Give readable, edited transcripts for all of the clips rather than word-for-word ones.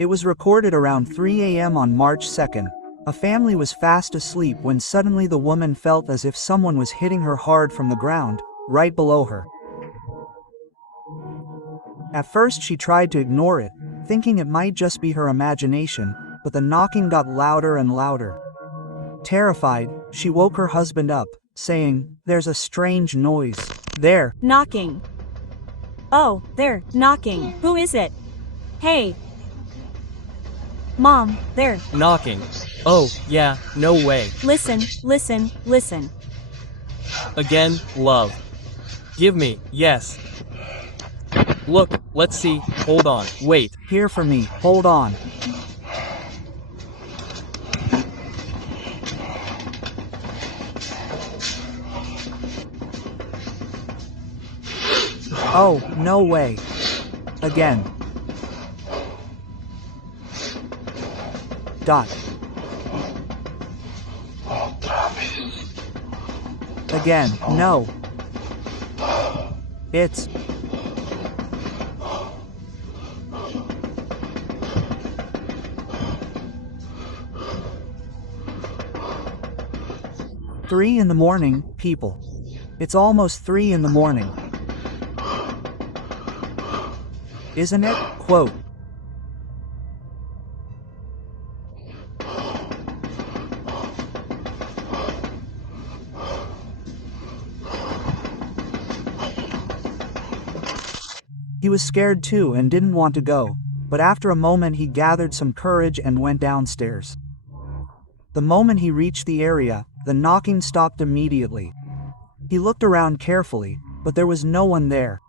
It was recorded around 3 a.m. on March 2nd. A family was fast asleep when suddenly the woman felt as if someone was hitting her hard from the ground, right below her. At first she tried to ignore it, thinking it might just be her imagination, but the knocking got louder and louder. Terrified, she woke her husband up, saying, "There's a strange noise. There." Knocking. Oh, they're knocking. Who is it? Hey. Mom, they're Knocking. Oh, yeah, no way. listen, listen, listen. Again, love. Give me, yes. Look, let's see, hold on, wait. Here for me, hold on. Oh, no way. Again. Dot. Again, no. It's... "3 in the morning, people. It's almost 3 in the morning. Isn't it?" Quote. He was scared too and didn't want to go, but after a moment he gathered some courage and went downstairs. The moment he reached the area, the knocking stopped immediately. He looked around carefully, but there was no one there.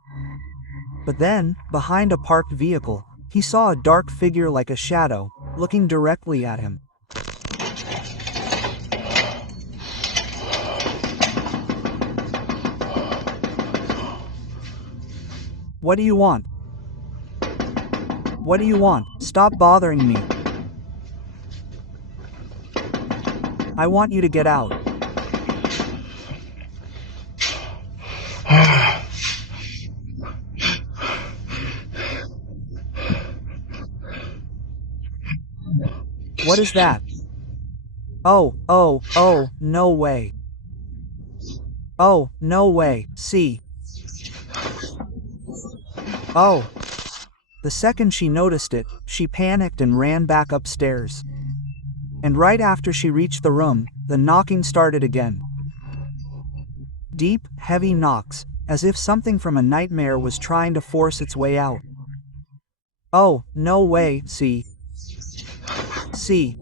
But then, behind a parked vehicle, he saw a dark figure like a shadow, looking directly at him. "What do you want? What do you want? Stop bothering me. I want you to get out." "What is that? Oh, no way. Oh, no way, see. Oh." The second she noticed it, she panicked and ran back upstairs. And right after she reached the room, the knocking started again. Deep, heavy knocks, as if something from a nightmare was trying to force its way out. "Oh, no way, see. See."